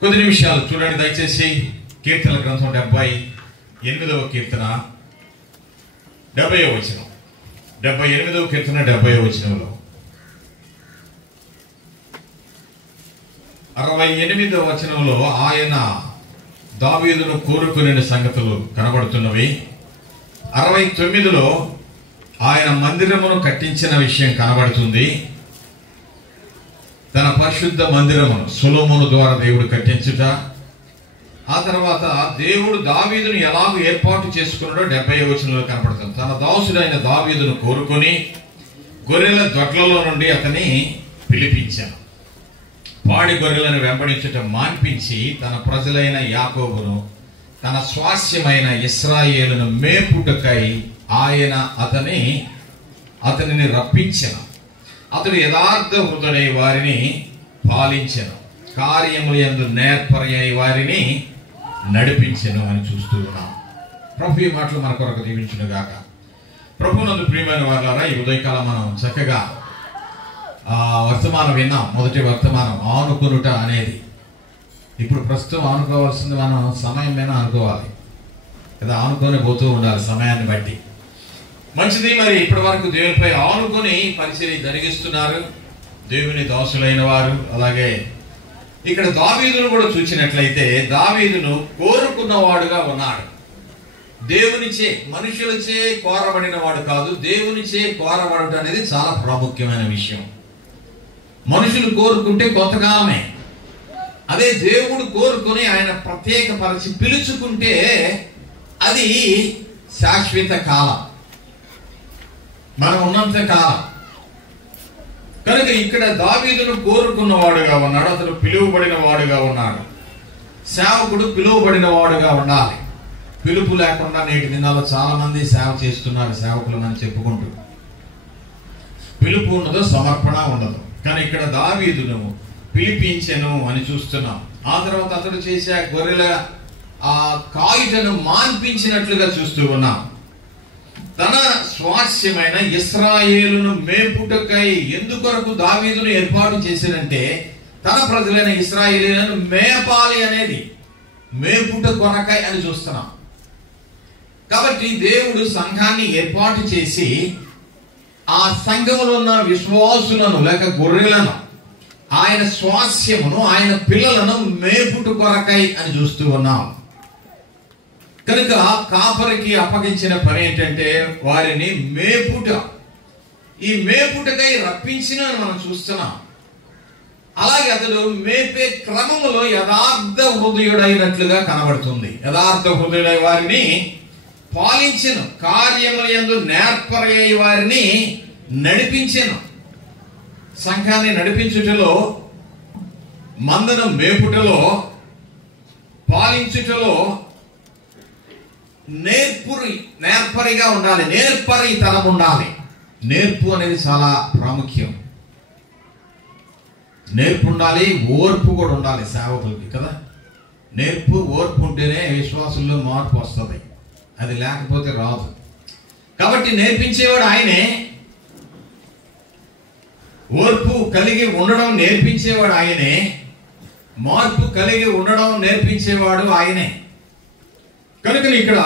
కొద్ది నిమిషాలు చూడండి దయచేసి. కీర్తన గ్రంథం 78వ కీర్తన 70వ వచనం. 78వ కీర్తన 70వ వచనంలో 68వ వచనంలో ఆయన దావీదును కోరుకునే సంగతులు కనబడుతున్నవి. 69లో ఆయన మందిరమును కట్టించిన విషయం కనబడుతుంది. తన పరిశుద్ధ మందిరమును సొలొమోను ద్వారా దేవుడు కట్టించుట. ఆ తర్వాత దేవుడు దావీదును ఎలాగో ఏర్పాటు చేసుకున్నాడో 70వ వచనంలో కనబడుతుంది. తన దాసుడైన దావీదును కోరుకొని గొర్రెల దొడ్లలో నుండి అతని పిలిపించాను. పాడి గొర్రెలను వెంబడించుట మాన్పించి తన ప్రజలైన యాకోబును తన స్వాస్యమైన ఇశ్రాయేలును మేపుటకై ఆయన అతనిని రప్పించెను. అతడు యథార్థ హృదయుడై వారిని పాలించెను, కార్యములు యందు నేర్పరై వారిని నడిపించెను అని చూస్తూ ఉన్నాం. ప్రభు ఈ మాటలు మన కొరకు దీవించును గాక. ప్రభునందు ప్రియమైన వారులారా, ఈ ఉదయకాలం మనం చక్కగా వర్తమానం విన్నాం. మొదటి వర్తమానం ఆనుకొనుట అనేది. ఇప్పుడు ప్రస్తుతం ఆనుకోవాల్సింది మనం సమయం మీద అనుకోవాలి కదా, ఆనుకొని పోతూ ఉండాలి సమయాన్ని బట్టి. మంచిది. మరి ఇప్పటి వరకు దేవునిపై ఆనుకొని పరిచర్య జరిగిస్తున్నారు దేవుని దాసులైన వారు. అలాగే ఇక్కడ దావీదును కూడా చూసినట్లయితే దావీదును కోరుకున్నవాడుగా ఉన్నాడు. దేవునిచే, మనుషులచే కోరబడిన వాడు కాదు. దేవునిచే కోరబడటం అనేది చాలా ప్రాముఖ్యమైన విషయం. మనుషులు కోరుకుంటే కొంతకాలమే, అదే దేవుడు కోరుకుని ఆయన ప్రత్యేకపరిచి పిలుచుకుంటే అది శాశ్వత కాలం, మనం ఉన్నంత కాలం. కనుక ఇక్కడ దావీదును కోరుకున్నవాడుగా ఉన్నాడు, అతను పిలువబడిన వాడుగా ఉన్నాడు. సేవకుడు పిలువబడిన వాడుగా ఉండాలి. పిలుపు లేకుండా నేటి దినాల్లో చాలా మంది సేవ చేస్తున్నారు, సేవకులు అని చెప్పుకుంటూ. పిలుపు ఉండదు, సమర్పణ ఉండదు. కానీ ఇక్కడ దావీదును పిలిపించెను అని చూస్తున్నాం. ఆ తర్వాత అతడు చేసే గొర్రెల ఆ కాయుటను మాన్పించినట్లుగా చూస్తూ ఉన్నాం. తన స్వాస్యమైన ఇశ్రాయేలును మేపుటకై ఎందుకొరకు దావీదును ఏర్పాటు చేసినంటే తన ప్రజలైన ఇశ్రాయేలీలను మేపాలి అనేది, మేపుట కొరకై అని చూస్తున్నాం. కాబట్టి దేవుడు సంఘాన్ని ఏర్పాటు చేసి ఆ సంఘములో ఉన్న విశ్వాసులను లేక గొర్రెలను, ఆయన స్వాస్యమును, ఆయన పిల్లలను మేపుట కొరకై అని చూస్తూ ఉన్నాం. కనుక కాపరికి అప్పగించిన పని ఏంటంటే వారిని మేపుట. ఈ మేపుటకై రప్పించిన మనం చూస్తున్నాం. అలాగే అతడు మేపే క్రమములో యథార్థ హృదయుడైనట్లుగా కనబడుతుంది. యథార్థ హృదయుడై వారిని పాలించెను, కార్యముల యందు నేర్పరై వారిని నడిపించెను. సంఘాన్ని నడిపించుటలో, మందను మేపుటలో, పాలించుటలో నేర్పరిగా ఉండాలి, నేర్పరి తరం ఉండాలి. నేర్పు అనేది చాలా ప్రాముఖ్యం. నేర్పు ఉండాలి, ఓర్పు కూడా ఉండాలి సేవకులకి కదా. నేర్పు, ఓర్పు ఉంటేనే విశ్వాసుల్లో మార్పు వస్తుంది, అది లేకపోతే రాదు. కాబట్టి నేర్పించేవాడు ఆయనే, ఓర్పు కలిగి ఉండడం నేర్పించేవాడు ఆయనే, మార్పు కలిగి ఉండడం నేర్పించేవాడు ఆయనే. కనుక ఇక్కడ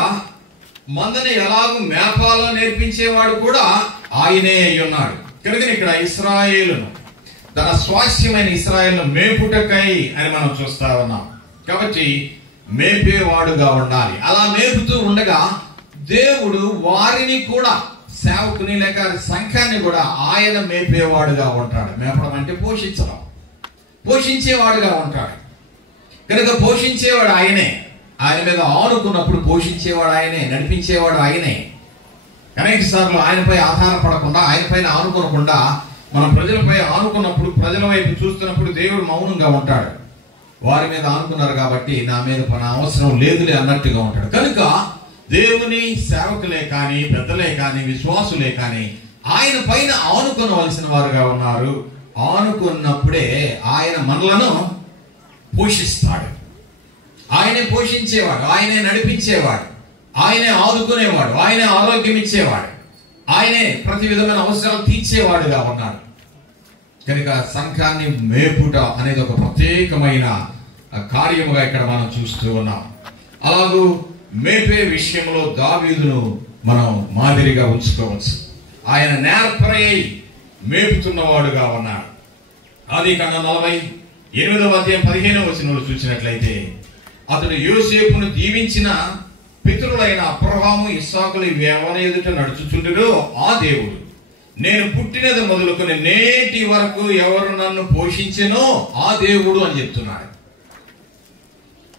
మందని ఎలాగూ మేపాలో నేర్పించేవాడు కూడా ఆయనే అయి ఉన్నాడు. కనుక ఇక్కడ ఇశ్రాయేలును, తన స్వాస్యమైన ఇశ్రాయేలును మేపుటకై అని మనం చూస్తా ఉన్నాం. కాబట్టి మేపేవాడుగా ఉండాలి. అలా మేపుతూ ఉండగా దేవుడు వారిని కూడా, సేవకుని లేక సంఘాన్ని కూడా ఆయన మేపేవాడుగా ఉంటాడు. మేపడం అంటే పోషించడం, పోషించేవాడుగా ఉంటాడు. కనుక పోషించేవాడు ఆయనే. ఆయన మీద ఆనుకున్నప్పుడు పోషించేవాడు ఆయనే, నడిపించేవాడు ఆయనే. అనేక సార్లు ఆయనపై ఆధారపడకుండా, ఆయనపైన ఆనుకోనకుండా మనం ప్రజలపై ఆనుకున్నప్పుడు, ప్రజల వైపు చూస్తున్నప్పుడు దేవుడు మౌనంగా ఉంటాడు. వారి మీద ఆనుకున్నారు కాబట్టి నా మీద పని అవసరం లేదులే అన్నట్టుగా ఉంటాడు. కనుక దేవుని సేవకులే కానీ, పెద్దలే కానీ, విశ్వాసులే కానీ ఆయన పైన ఆనుకొనవలసిన వారుగా ఉన్నారు. ఆనుకున్నప్పుడే ఆయన మనలను పోషిస్తాడు. ఆయనే పోషించేవాడు, ఆయనే నడిపించేవాడు, ఆయనే ఆదుకునేవాడు, ఆయనే ఆరోగ్యం ఇచ్చేవాడు, ఆయనే ప్రతి విధమైన అవసరాలు తీర్చేవాడుగా ఉన్నాడు. కనుక సంఘాన్ని మేపుట అనేది ఒక ప్రత్యేకమైన కార్యముగా ఇక్కడ మనం చూస్తూ ఉన్నాం. అలాగూ మేపే విషయంలో దావీదును మనం మాదిరిగా ఉంచుకోవచ్చు. ఆయన నేర్పరై మేపుతున్నవాడుగా ఉన్నాడు. ఆదికాండం 48:15 చూసినట్లయితే అతడు యోసేపును దీవించిన పితరులైన అబ్రహాము, ఇస్సాకులు ఎవరి ఎదుట నడుచుచుండురో ఆ దేవుడు, నేను పుట్టినది మొదలుకొని నేటి వరకు ఎవరు నన్ను పోషించెనో ఆ దేవుడు అని చెప్తున్నాడు.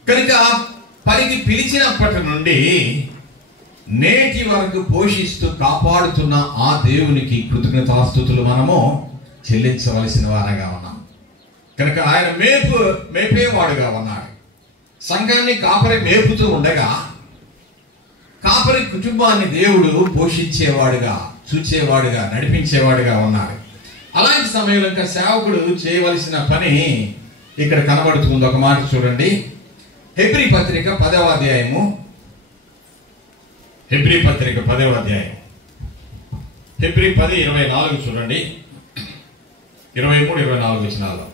కనుక పనికి పిలిచినప్పటి నుండి నేటి వరకు పోషిస్తూ కాపాడుతున్న ఆ దేవునికి కృతజ్ఞతాస్తుతులు మనము చెల్లించవలసిన వారగా ఉన్నాం. కనుక ఆయన మేపేవాడుగా ఉన్నాడు. సంఘాన్ని కాపరి మేపుతూ ఉండగా కాపరి కుటుంబాన్ని దేవుడు పోషించేవాడుగా, చూచేవాడుగా, నడిపించేవాడుగా ఉన్నాడు. అలాంటి సమయంలో ఇంకా సేవకుడు చేయవలసిన పని ఇక్కడ కనబడుతుంది. ఒక మాట చూడండి, హెబ్రీ పత్రిక 10వ అధ్యాయము, హెబ్రీ పత్రిక 10వ అధ్యాయం, హెబ్రీ 10:24 చూడండి. 23-24 వచనాలు.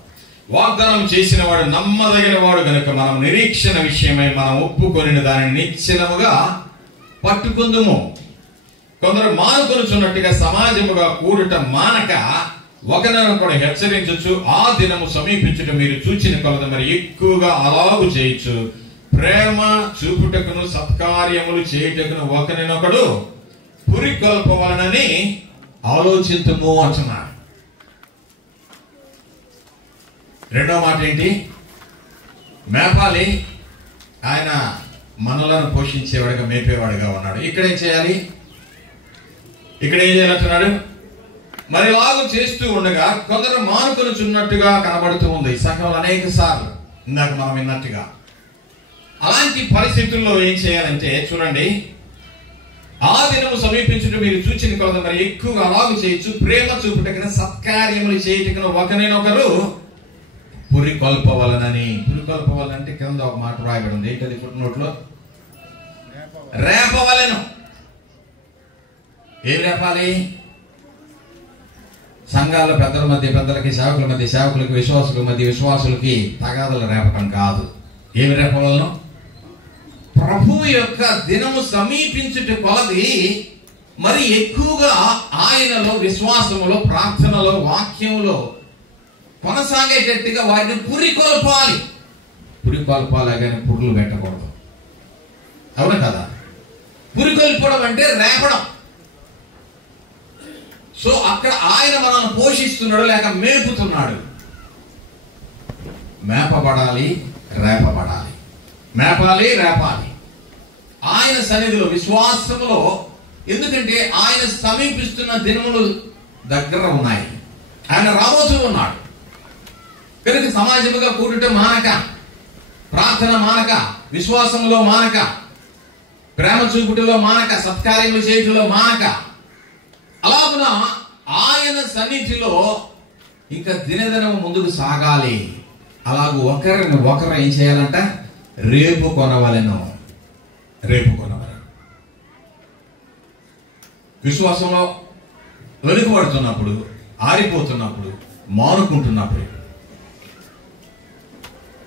వాగ్దానం చేసిన వాడు నమ్మదగిన వాడు గనుక మనం నిరీక్షణ విషయమై మనం ఒప్పుకొనిన దానిని నిశ్చలముగా పట్టుకుందుము. కొందరు మానుకొనుచున్నట్టుగా సమాజముగా కూడుట మానక ఒకరినొకడు హెచ్చరించచ్చు. ఆ దినము సమీపించుట మీరు చూచిన కొలది మరి ఎక్కువగా అలాగు చేయొచ్చు. ప్రేమ చూపుటకును సత్కార్యములు చేయుటకును ఒకరినొకడు పురికొల్పవలనని ఆలోచించుము అంటున్నాడు. రెండో మాట ఏంటి? మేపాలి. ఆయన మనలను పోషించేవాడుగా, మేపేవాడుగా ఉన్నాడు. ఇక్కడ ఏం చేయాలి? ఇక్కడ ఏం చేయాలంటున్నాడు? మరి లాగు చేస్తూ ఉండగా కొందరు మానుకొనుచున్నట్టుగా కనబడుతూ ఉంది సంఘంలో అనేక సార్లు, ఇందాక మనం విన్నట్టుగా. అలాంటి పరిస్థితుల్లో ఏం చేయాలంటే చూడండి, ఆ దినము సమీపించుట మీరు చూచిన కొలది మరి ఎక్కువగా అలాగు చేయొచ్చు. ప్రేమ చూపుటకున సత్కార్యములు చేయుటకును ఒకరినొకరు పురికొల్పవలనని. పురికొల్పవలనంటే కింద ఒక మాట రాయబడి ఉంది. ఏంటది? ఫుట్ నోట్లో రేపవలను. ఏం రేపాలి? సంఘాల పెద్దల మధ్య పెద్దలకి, సేవకుల మధ్య సేవకులకి, విశ్వాసుల మధ్య విశ్వాసులకి తగాదలు రేపటం కాదు. ఏమి రేపవలను? ప్రభువు యొక్క దినము సమీపించుట కొలది మరి ఎక్కువగా ఆయనలో విశ్వాసములో, ప్రార్థనలో, వాక్యంలో కొనసాగేటట్టుగా వాటిని పురికొల్పాలి. పురికొల్పాలి కానీ పురులు పెట్టకూడదు. అవును కదా? పురికొల్పడం అంటే రేపడం. సో అక్కడ ఆయన మనల్ని పోషిస్తున్నాడు లేక మేపుతున్నాడు. మేపబడాలి, రేపబడాలి. మేపాలి, రేపాలి. ఆయన సన్నిధిలో విశ్వాసములో. ఎందుకంటే ఆయన సమీపిస్తున్న దినములు దగ్గర ఉన్నాయి. ఆయన రాబోతూ ఉన్నాడు. కనుక సమాజముగా కూడుట మానక, ప్రార్థన మానక, విశ్వాసంలో మానక, ప్రేమ చూపుటలో మానక, సత్కార్యములు చేయుటలో మానక, అలాగున ఆయన సన్నిధిలో ఇంకా దినదినము ముందుకు సాగాలి. అలాగూ ఒకరిని ఒకరు ఏం చేయాలంట? రేపు కొనవలెను. రేపు కొనవలెను. విశ్వాసంలో వెనుకబడుతున్నప్పుడు, ఆరిపోతున్నప్పుడు, మానుకుంటున్నప్పుడు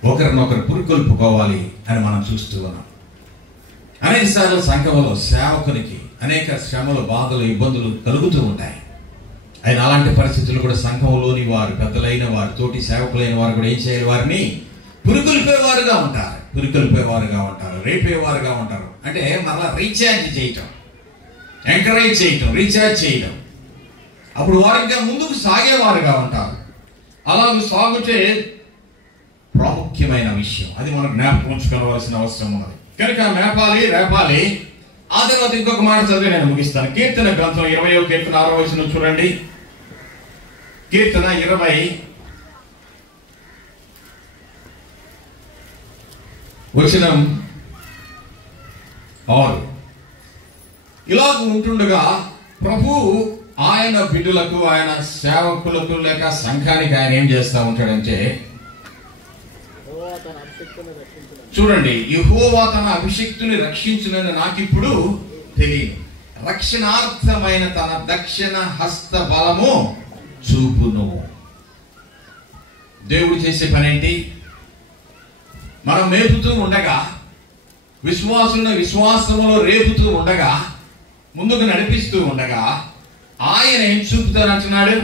ఒకరినొకరు పురికొల్పుకోవాలి అని మనం చూస్తూ ఉన్నాం. అనేక సార్లు సంఘంలో సేవకునికి అనేక శ్రమలు, బాధలు, ఇబ్బందులు కలుగుతూ ఉంటాయి. ఆయన అలాంటి పరిస్థితులు కూడా సంఘంలోని వారు, పెద్దలైన వారు, తోటి సేవకులైన వారు కూడా ఏం చేయాలి? వారిని పురికొల్పేవారుగా ఉంటారు. పురికొల్పేవారుగా ఉంటారు, రేపేవారుగా ఉంటారు. అంటే మరలా రీఛార్జ్ చేయటం, ఎంకరేజ్ చేయటం, రీఛార్జ్ చేయటం. అప్పుడు వారు ఇంకా ముందుకు సాగేవారుగా ఉంటారు. అలాగే సాగుతే ప్రాముఖ్యమైన విషయం. అది మనం జ్ఞాపకం ఉంచుకోవాల్సిన అవసరం ఉన్నది. కనుక మేపాలి, రేపాలి. ఆ తర్వాత ఇంకొక మాట చదివి నేను ముగిస్తాను. కీర్తన గ్రంథం 20వ కీర్తన 6వ వచనం చూడండి. కీర్తన 20 వచనం 6. ఇలాగ ఉంటుండగా ప్రభు ఆయన బిడ్డలకు, ఆయన సేవకులకు లేక సంఘానికి ఆయన ఏం చేస్తా ఉంటాడంటే, చూడండి, యెహోవా తన అభిషిక్తుని రక్షించునని నాకిప్పుడు తెలియదు. రక్షణార్థమైన తన దక్షిణ హస్త బలము చూపును. దేవుడు చేసే పని ఏంటి? మనం మేపుతూ ఉండగా, విశ్వాసులను విశ్వాసములో రేపుతూ ఉండగా, ముందుకు నడిపిస్తూ ఉండగా ఆయన ఏం చూపుతారంటున్నాడు?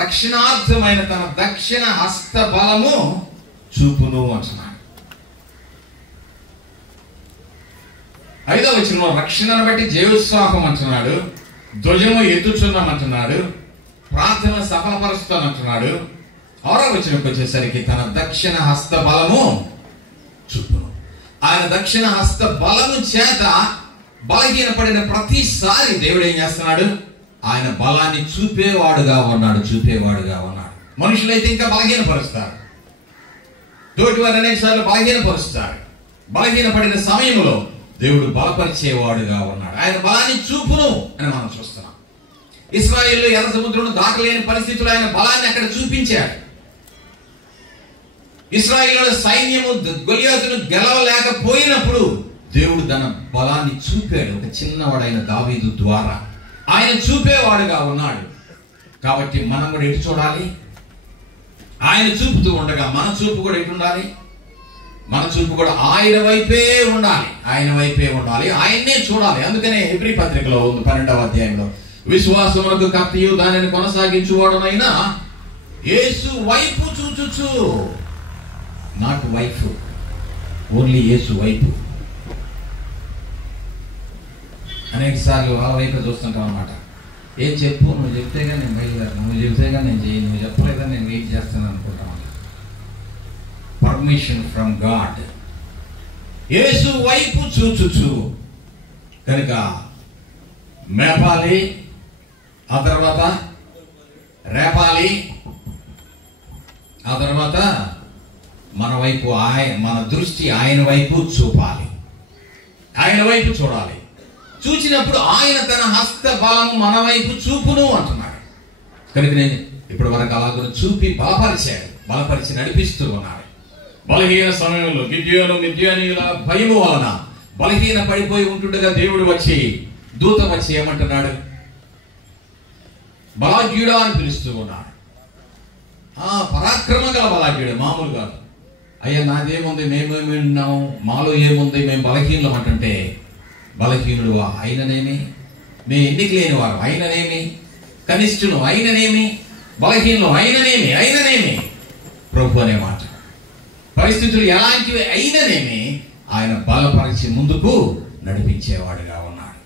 రక్షణార్థమైన తన దక్షిణ హస్త బలము చూపును అంటున్నాడు. 5వ వచనంలో రక్షణను బట్టి జయోత్సాహం అంటున్నాడు, ధ్వజము ఎత్తుచున్నామంటున్నాడు, ప్రార్థన సఫలపరుస్తానంటున్నాడు. 6వ వచనంకి వచ్చేసరికి తన దక్షిణ హస్త బలము చూపును. ఆయన దక్షిణ హస్త బలము చేత బలహీనపడిన ప్రతిసారి దేవుడు ఏం చేస్తున్నాడు? ఆయన బలాన్ని చూపేవాడుగా ఉన్నాడు. మనుషులైతే ఇంకా బలహీనపరుస్తారు, తోటివారు అనేక సార్లు బలహీనపరుస్తారు. బలహీనపడిన సమయంలో దేవుడు బలపరిచేవాడుగా ఉన్నాడు. ఆయన బలాన్ని చూపును అని మనం చూస్తున్నాం. ఇశ్రాయేలు ఎర్ర సముద్రం దాటలేని పరిస్థితుల్లో ఆయన బలాన్ని అక్కడ చూపించాడు. ఇశ్రాయేలు సైన్యము గొలియాతును గెలవలేకపోయినప్పుడు దేవుడు తన బలాన్ని చూపాడు. ఒక చిన్నవాడైన దావీదు ద్వారా ఆయన చూపేవాడుగా ఉన్నాడు. కాబట్టి మనం కూడా ఎటు చూడాలి? ఆయన చూపుతూ ఉండగా మన చూపు కూడా ఎటు ఉండాలి? మన చూపు కూడా ఆయన వైపే ఉండాలి. ఆయన్నే చూడాలి. అందుకనే హెబ్రీ పత్రికలో 12వ అధ్యాయంలో విశ్వాసమునకు కర్తయు దానిని కొనసాగించువాడునైనా యేసు వైపు చూచుచు, నాట్ వైఫ్, ఓన్లీ యేసు వైపు. అనేక సార్లు వాళ్ళ వైపు చూస్తుంటాం అన్నమాట. ఏం చెప్పు, నువ్వు చెప్తేగా నేను బయలుదేరు, నువ్వు చెప్తేగా నేను చేయను, నువ్వు చెప్పలేదా నేను వెయిట్ చేస్తాను అనుకుంటాం. Permission from God. యేసు వైపు చూచుచు కనుక మేపాలి, ఆ తర్వాత రేపాలి, ఆ తర్వాత మన వైపు మన దృష్టి ఆయన వైపు చూపాలి. ఆయన వైపు చూడాలి. చూచినప్పుడు ఆయన తన హస్త బలం మన వైపు చూపును అంటున్నాడు. కనుక నేను ఇప్పటి వరకు అలాగ చూపి బలపరిచి నడిపిస్తూ ఉన్నాడు. బలహీన సమయంలో గిద్యోను మిద్యానీయుల భయము వలన బలహీన పడిపోయి ఉంటుండగా దేవుడు దూత వచ్చి ఏమంటున్నాడు? బలాఢ్యుడా అని పిలుస్తూ ఉన్నాడు. పరాక్రమ గల బలాఢ్యుడు, మామూలు కాదు. అయ్యా నాదేముంది, మేమేమి విన్నాము, మాలో ఏముంది, మేము బలహీనులం అంటుంటే, బలహీనుడు అయిననేమి, మే ఎన్నిక లేని వారు అయిననేమి, కనిష్ఠులు అయిననేమి, బలహీనులు అయిననేమి ప్రభు అనే మాట. పరిస్థితులు ఎలాంటివి అయిననేమి ఆయన బలపరిచి ముందుకు నడిపించేవాడుగా ఉన్నాడు.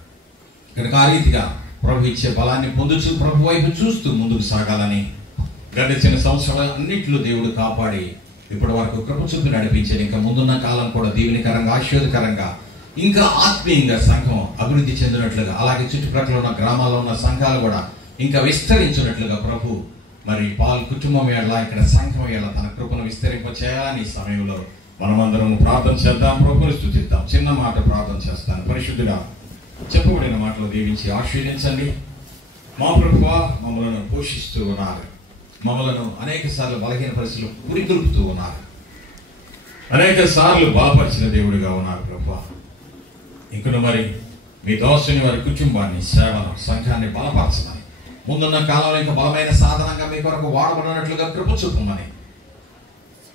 కనుక ఆ రీతిగా ప్రభు ఇచ్చే బలాన్ని పొందుచు ప్రభు వైపు చూస్తూ ముందుకు సాగాలని గడిచిన సంవత్సరాలు అన్నింటిలో దేవుడు కాపాడి ఇప్పటి వరకు కృప చూపి నడిపించాడు. ఇంకా ముందున్న కాలం కూడా దీవెనకరంగా, ఆశీర్వాదకరంగా, ఇంకా ఆత్మీయంగా సంఘం అభివృద్ధి చెందినట్లుగా, అలాగే చుట్టుప్రక్కల ఉన్న గ్రామాల్లో ఉన్న సంఘాలు కూడా ఇంకా విస్తరించినట్లుగా ప్రభు మరి పాల్ కుటుంబం ఏళ్ళ, ఇక్కడ సంఘం ఏళ్ళ తన కృపను విస్తరింపచేయాలని ఈ సమయంలో మనమందరం ప్రార్థన చేద్దాం, ప్రభుని స్తుతిద్దాం. చిన్న మాట ప్రార్థన చేస్తాను. పరిశుద్ధుడా చెప్పబడిన మాటలు దీవించి ఆశీర్వదించండి. మా ప్రభువా మమ్మలను పోషిస్తూ ఉన్నారు, మమ్మలను అనేక సార్లు బలహీన పరిస్థితులు పురిగొల్పుతూ ఉన్నారు, అనేక సార్లు బలపరిచిన దేవుడిగా ఉన్నారు ప్రభువా. ఇంకను మరి మీ దోసుని వారి కుటుంబాన్ని, సేవను, సంఘాన్ని బలపరచమని, ముందున్న కాలంలో ఇంకా బలమైన సాధనంగా మీ కొరకు వాడబడినట్లుగా కృప చూపమని,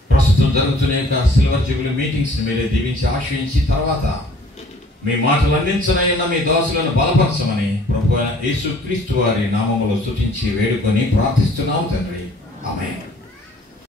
ప్రస్తుతం జరుగుతున్న యొక్క సిల్వర్ జూబిలీ మీటింగ్స్ ని మీరే దీవించి ఆశ్రయించి తర్వాత మీ మాటలు అందించనైనా మీ దోసులను బలపరచమని ప్రభువైన యేసుక్రీస్తు వారి నామములో స్తుతించి వేడుకొని ప్రార్థిస్తున్నాం తండ్రి. ఆమేన్.